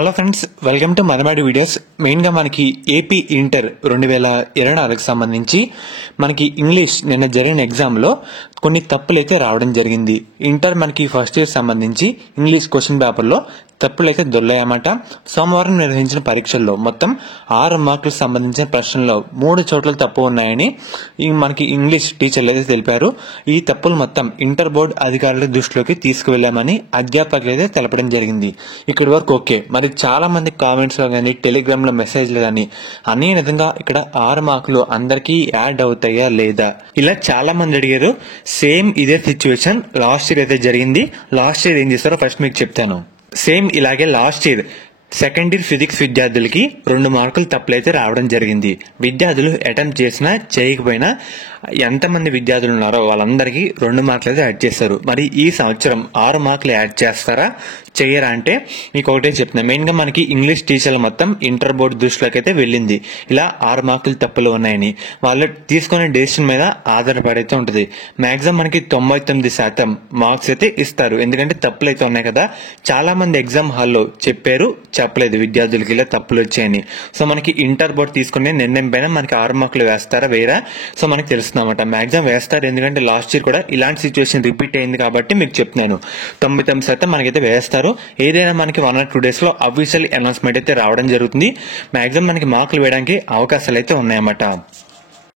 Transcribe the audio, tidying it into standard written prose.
Hello friends, welcome to మదమాడి videos. మెయిన్గా మనకి ఏపీ ఇంటర్ 2024కి సంబంధించి మనకి ఇంగ్లీష్ నిన్న జరిగిన ఎగ్జామ్లో కొన్ని తప్పులైతే రావడం జరిగింది. ఇంటర్ మనకి ఫస్ట్ ఇయర్ సంబంధించి ఇంగ్లీష్ క్వశ్చన్ పేపర్లో తప్పులైతే దొర్లాయన్నమాట. సోమవారం నిర్వహించిన పరీక్షల్లో మొత్తం 6 మార్కులకు సంబంధించిన ప్రశ్నల్లో 3 చోట్ల తప్పు ఉన్నాయని మనకి ఇంగ్లీష్ టీచర్లు అయితే తెలిపారు. ఈ తప్పులు మొత్తం ఇంటర్ బోర్డు అధికారుల దృష్టిలోకి తీసుకువెళ్లామని అధ్యాపకులు అయితే తెలపడం జరిగింది. ఇక్కడి వరకు ఓకే. మరి చాలా మంది కామెంట్స్ లో కానీ టెలిగ్రామ్ లో మెసేజ్లు కానీ అనే విధంగా ఇక్కడ 6 మార్కులు అందరికీ యాడ్ అవుతాయా లేదా ఇలా చాలా మంది అడిగారు. సేమ్ ఇదే సిచ్యువేషన్ లాస్ట్ ఇయర్ అయితే జరిగింది. లాస్ట్ ఇయర్ ఏం చేస్తారో ఫస్ట్ మీకు చెప్తాను. సేమ్ ఇలాగే last year second year physics విద్యార్థులకి 2 మార్కులు తప్పులైతే రావడం జరిగింది. విద్యార్థులు అటెంప్ట్ చేసినా చేయకపోయినా ఎంతమంది విద్యార్థులు ఉన్నారో వాళ్ళందరికీ 2 మార్కులు అయితే యాడ్ చేస్తారు. మరి ఈ సంవత్సరం 6 మార్కులు యాడ్ చేస్తారా చెయ్యరా అంటే మీకు ఒకటే చెప్తున్నా. మెయిన్గా మనకి ఇంగ్లీష్ టీచర్లు మొత్తం ఇంటర్ బోర్డు దృష్టిలోకి అయితే వెళ్ళింది. ఇలా 6 మార్కులు తప్పులు ఉన్నాయని వాళ్ళు తీసుకునే డెసిషన్ మీద ఆధారపడైతే ఉంటుంది. మాక్సిమం మనకి 99% మార్క్స్ అయితే ఇస్తారు. ఎందుకంటే తప్పులు అయితే ఉన్నాయి కదా. చాలా మంది ఎగ్జామ్ హాల్లో చెప్పలేదు విద్యార్థులకి ఇలా తప్పులు వచ్చాయని. సో మనకి ఇంటర్ బోర్డు తీసుకునే నిర్ణయం పైన మనకి 6 మార్కులు వేస్తారా వేరా సో మనకి తెలుస్తుంది అన్నమాట. మాక్సిమం వేస్తారు. ఎందుకంటే లాస్ట్ ఇయర్ కూడా ఇలాంటి సిచ్యువేషన్ రిపీట్ అయింది కాబట్టి మీకు చెప్తున్నాను. 99% మనకైతే వేస్తారు. ఏదైనా మనకి 1 or 2 days లో అఫీషియల్ అనౌన్స్మెంట్ అయితే రావడం జరుగుతుంది. మాక్సిమం మనకి మార్కులు వేయడానికి అవకాశాలు అయితే ఉన్నాయన్నమాట.